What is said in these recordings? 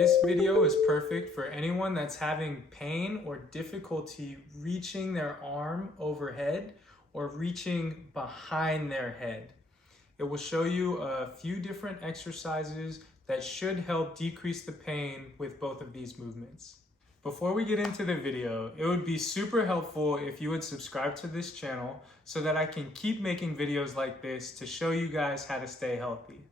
This video is perfect for anyone that's having pain or difficulty reaching their arm overhead or reaching behind their head. It will show you a few different exercises that should help decrease the pain with both of these movements. Before we get into the video, it would be super helpful if you would subscribe to this channel so that I can keep making videos like this to show you guys how to stay healthy.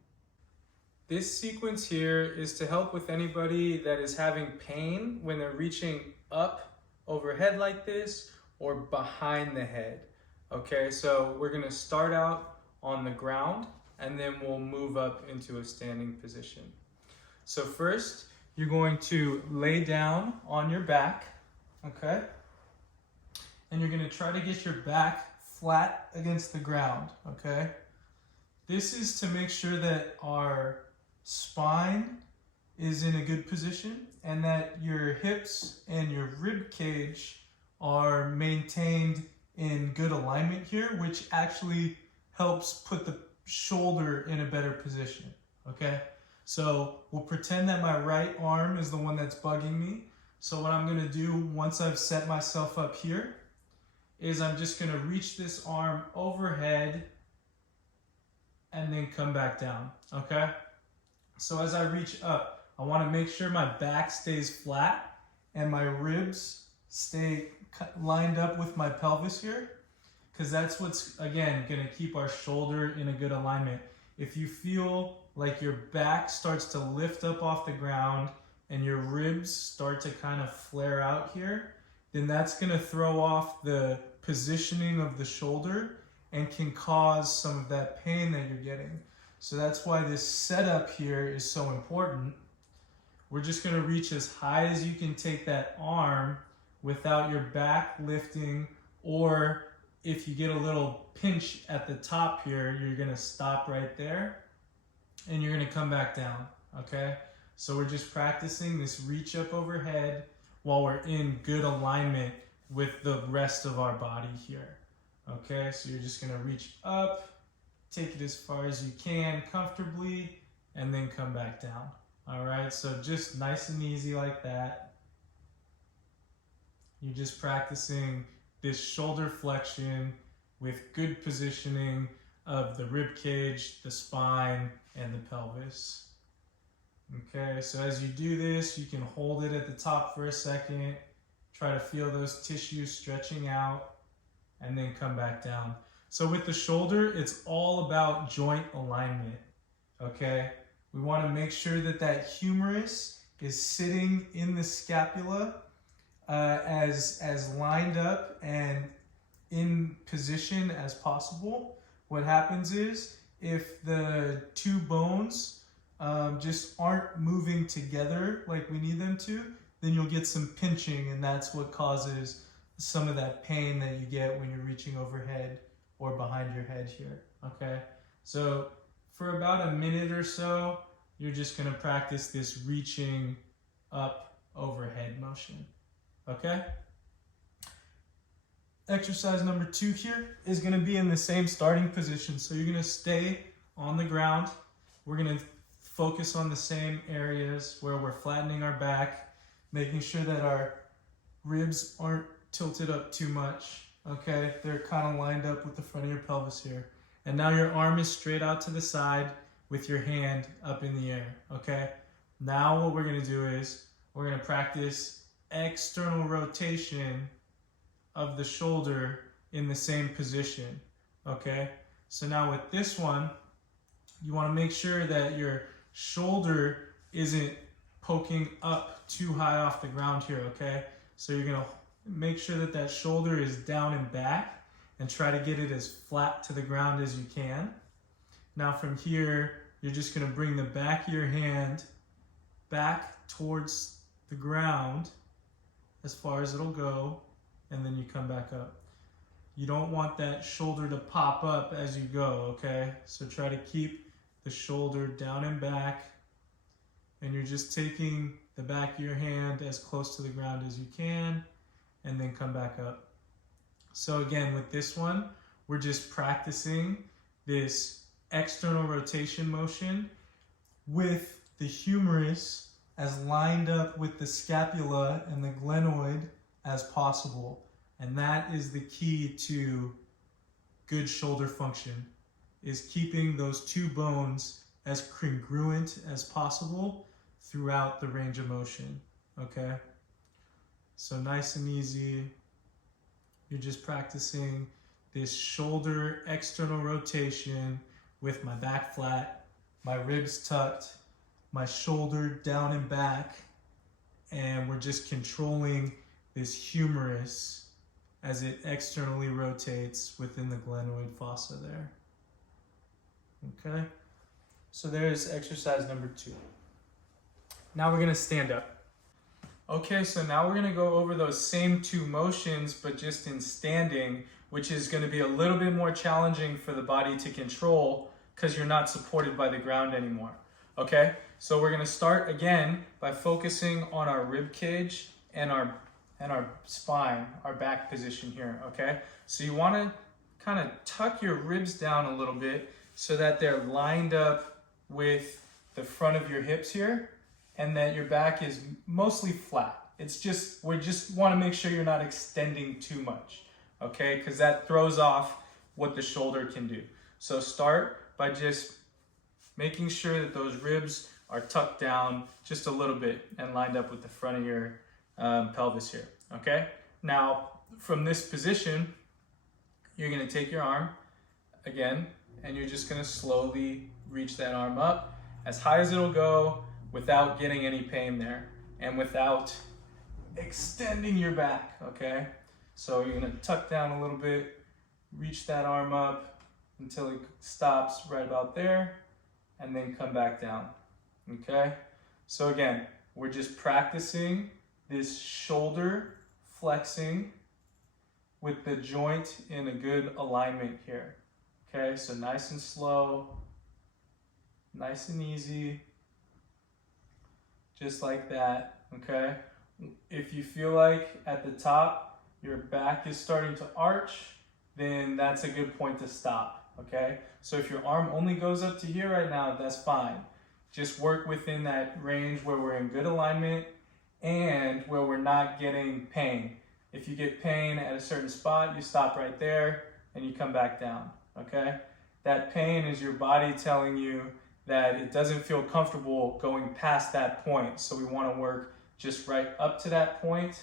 This sequence here is to help with anybody that is having pain when they're reaching up overhead like this or behind the head. Okay, so we're gonna start out on the ground and then we'll move up into a standing position. So first, you're going to lay down on your back, okay? And you're gonna try to get your back flat against the ground, okay? This is to make sure that our spine is in a good position and that your hips and your rib cage are maintained in good alignment here, which actually helps put the shoulder in a better position, okay? So we'll pretend that my right arm is the one that's bugging me. So what I'm gonna do once I've set myself up here is I'm just gonna reach this arm overhead and then come back down, okay? So as I reach up, I want to make sure my back stays flat and my ribs stay lined up with my pelvis here, because that's what's, again, going to keep our shoulder in a good alignment. If you feel like your back starts to lift up off the ground and your ribs start to kind of flare out here, then that's going to throw off the positioning of the shoulder and can cause some of that pain that you're getting. So that's why this setup here is so important. We're just gonna reach as high as you can take that arm without your back lifting, or if you get a little pinch at the top here, you're gonna stop right there and you're gonna come back down, okay? So we're just practicing this reach up overhead while we're in good alignment with the rest of our body here, okay? So you're just gonna reach up, take it as far as you can comfortably, and then come back down. All right, so just nice and easy like that. You're just practicing this shoulder flexion with good positioning of the rib cage, the spine, and the pelvis. Okay, so as you do this, you can hold it at the top for a second, try to feel those tissues stretching out, and then come back down. So with the shoulder, it's all about joint alignment, okay? We want to make sure that that humerus is sitting in the scapula as lined up and in position as possible. What happens is if the two bones just aren't moving together like we need them to, then you'll get some pinching, and that's what causes some of that pain that you get when you're reaching overhead or behind your head here, okay? So for about a minute or so, you're just gonna practice this reaching up overhead motion, okay? Exercise number 2 here is gonna be in the same starting position. So you're gonna stay on the ground. We're gonna focus on the same areas where we're flattening our back, making sure that our ribs aren't tilted up too much. Okay, they're kind of lined up with the front of your pelvis here. And now your arm is straight out to the side with your hand up in the air, okay? Now what we're gonna do is we're gonna practice external rotation of the shoulder in the same position, okay? So now with this one, you wanna make sure that your shoulder isn't poking up too high off the ground here, okay? So you're gonna make sure that that shoulder is down and back and try to get it as flat to the ground as you can. Now from here, you're just gonna bring the back of your hand back towards the ground as far as it'll go, and then you come back up. You don't want that shoulder to pop up as you go, okay? So try to keep the shoulder down and back, and you're just taking the back of your hand as close to the ground as you can, and then come back up. So again, with this one, we're just practicing this external rotation motion with the humerus as lined up with the scapula and the glenoid as possible. And that is the key to good shoulder function, is keeping those two bones as congruent as possible throughout the range of motion, okay? So nice and easy. You're just practicing this shoulder external rotation with my back flat, my ribs tucked, my shoulder down and back, and we're just controlling this humerus as it externally rotates within the glenoid fossa there. Okay, so there's exercise number 2. Now we're gonna stand up. Okay, so now we're gonna go over those same 2 motions, but just in standing, which is gonna be a little bit more challenging for the body to control because you're not supported by the ground anymore. Okay, so we're gonna start again by focusing on our rib cage and our spine, our back position here, okay? So you wanna kind of tuck your ribs down a little bit so that they're lined up with the front of your hips here, and that your back is mostly flat. It's just, we just wanna make sure you're not extending too much, okay? Because that throws off what the shoulder can do. So start by just making sure that those ribs are tucked down just a little bit and lined up with the front of your pelvis here, okay? Now, from this position, you're gonna take your arm again, and you're just gonna slowly reach that arm up as high as it'll go without getting any pain there and without extending your back, okay? So you're gonna tuck down a little bit, reach that arm up until it stops right about there, and then come back down, okay? So again, we're just practicing this shoulder flexing with the joint in a good alignment here, okay? So nice and slow, nice and easy, just like that, okay? If you feel like at the top your back is starting to arch, then that's a good point to stop, okay? So if your arm only goes up to here right now, that's fine. Just work within that range where we're in good alignment and where we're not getting pain. If you get pain at a certain spot, you stop right there and you come back down, okay? That pain is your body telling you that it doesn't feel comfortable going past that point. So we want to work just right up to that point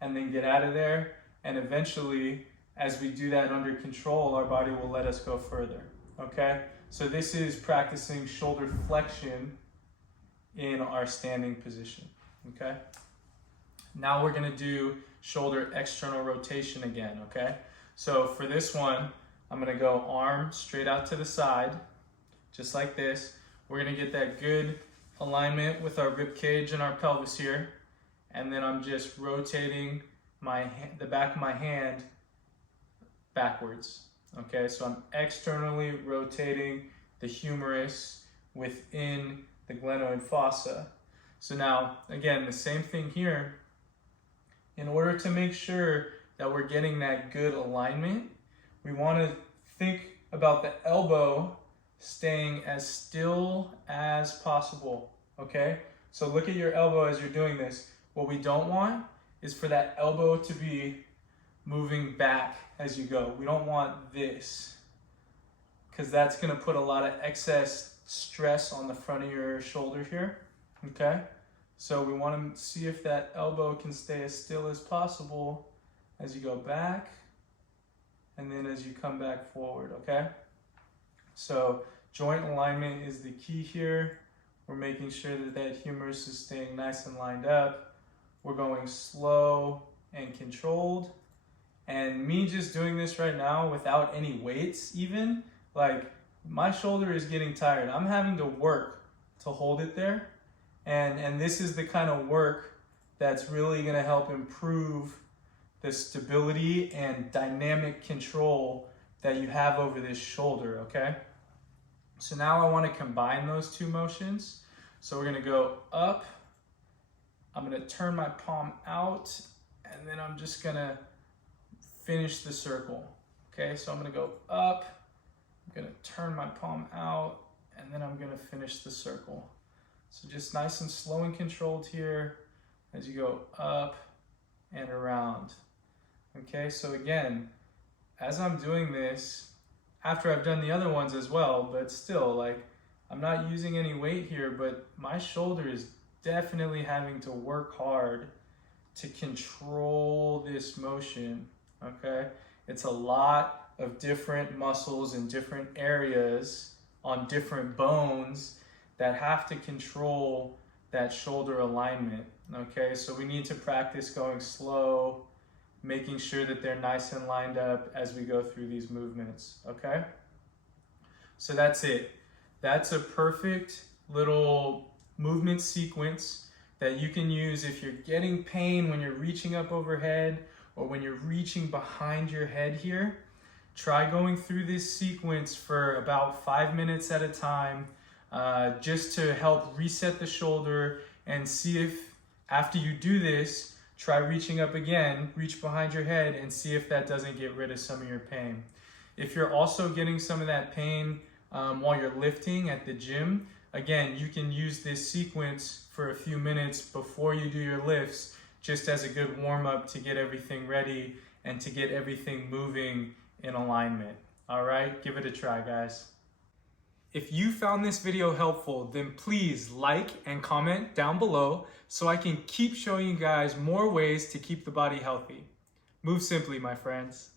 and then get out of there. And eventually, as we do that under control, our body will let us go further, okay? So this is practicing shoulder flexion in our standing position, okay? Now we're gonna do shoulder external rotation again, okay? So for this one, I'm gonna go arm straight out to the side, just like this. We're gonna get that good alignment with our rib cage and our pelvis here. And then I'm just rotating the back of my hand backwards. Okay, so I'm externally rotating the humerus within the glenoid fossa. So now, again, the same thing here. In order to make sure that we're getting that good alignment, we want to think about the elbow staying as still as possible, okay? So look at your elbow as you're doing this. What we don't want is for that elbow to be moving back as you go. We don't want this, because that's gonna put a lot of excess stress on the front of your shoulder here, okay? So we wanna see if that elbow can stay as still as possible as you go back, and then as you come back forward, okay? So joint alignment is the key here. We're making sure that that humerus is staying nice and lined up. We're going slow and controlled. And me just doing this right now without any weights even, like my shoulder is getting tired. I'm having to work to hold it there. And this is the kind of work that's really gonna help improve the stability and dynamic control that you have over this shoulder, okay? So now I wanna combine those two motions. So we're gonna go up, I'm gonna turn my palm out, and then I'm just gonna finish the circle, okay? So I'm gonna go up, I'm gonna turn my palm out, and then I'm gonna finish the circle. So just nice and slow and controlled here as you go up and around. Okay, so again, as I'm doing this, after I've done the other ones as well, but still, like, I'm not using any weight here, but my shoulder is definitely having to work hard to control this motion, okay? It's a lot of different muscles in different areas on different bones that have to control that shoulder alignment, okay? So we need to practice going slow, making sure that they're nice and lined up as we go through these movements, okay? So that's it. That's a perfect little movement sequence that you can use if you're getting pain when you're reaching up overhead or when you're reaching behind your head here. Try going through this sequence for about 5 minutes at a time, just to help reset the shoulder, and see if after you do this, try reaching up again, reach behind your head, and see if that doesn't get rid of some of your pain. If you're also getting some of that pain while you're lifting at the gym, again, you can use this sequence for a few minutes before you do your lifts, just as a good warm-up to get everything ready and to get everything moving in alignment. All right, give it a try, guys. If you found this video helpful, then please like and comment down below so I can keep showing you guys more ways to keep the body healthy. Move simply, my friends.